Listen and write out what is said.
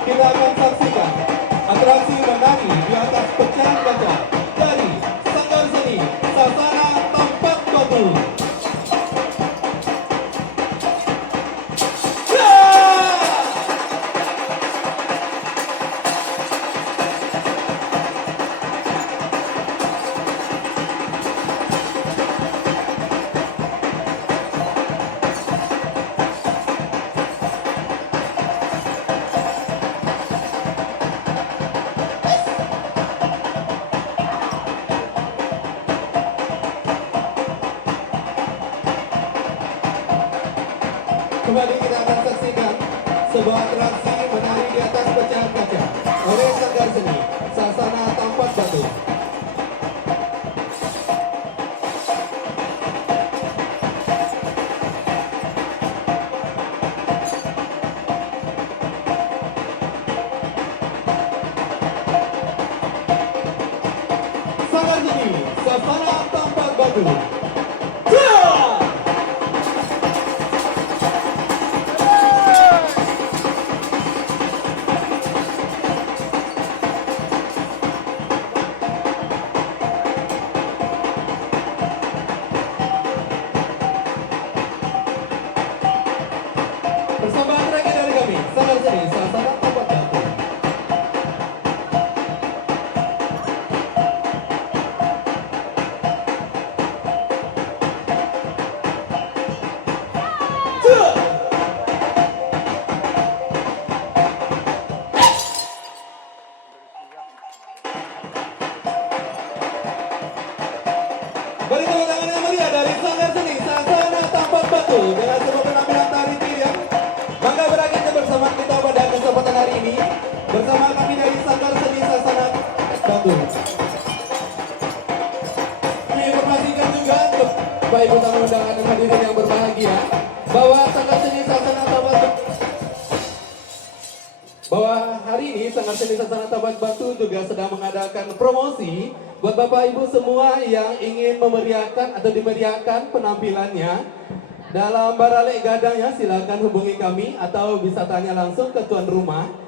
kita akan saksikan atraksi menari di atas pecahan kaca dari Sanggar Seni Sasana Tampak Batu. Kembali kita akan saksikan sebuah atraksi menari di atas pecahan kaca oleh Sanggar Seni Sasana Tampak Batu. Sanggar Seni Sasana Tampak Batu. Persembahan terakhir dari kami, Sanggar Seni Sasana Tampak Batu. Beri tepuk tangan yang meriah dari Sanggar Seni Sasana Tampak Batu dengan sebuah penampilan tari tiang. Bangga berakhirnya bersama kita pada kesempatan hari ini bersama kami dari Sanggar Seni Sasana Batu. Kami informasikan juga untuk Bapak Ibu tamu undangan dan hadirin yang berbahagia bahwa Sanggar Seni Sasana Tampak Batu hari ini Sanggar Seni Sasana Tampak Batu juga sedang mengadakan promosi buat Bapak Ibu semua yang ingin memeriahkan atau dimeriahkan penampilannya dalam barale gadangnya. Silakan hubungi kami atau bisa tanya langsung ke tuan rumah.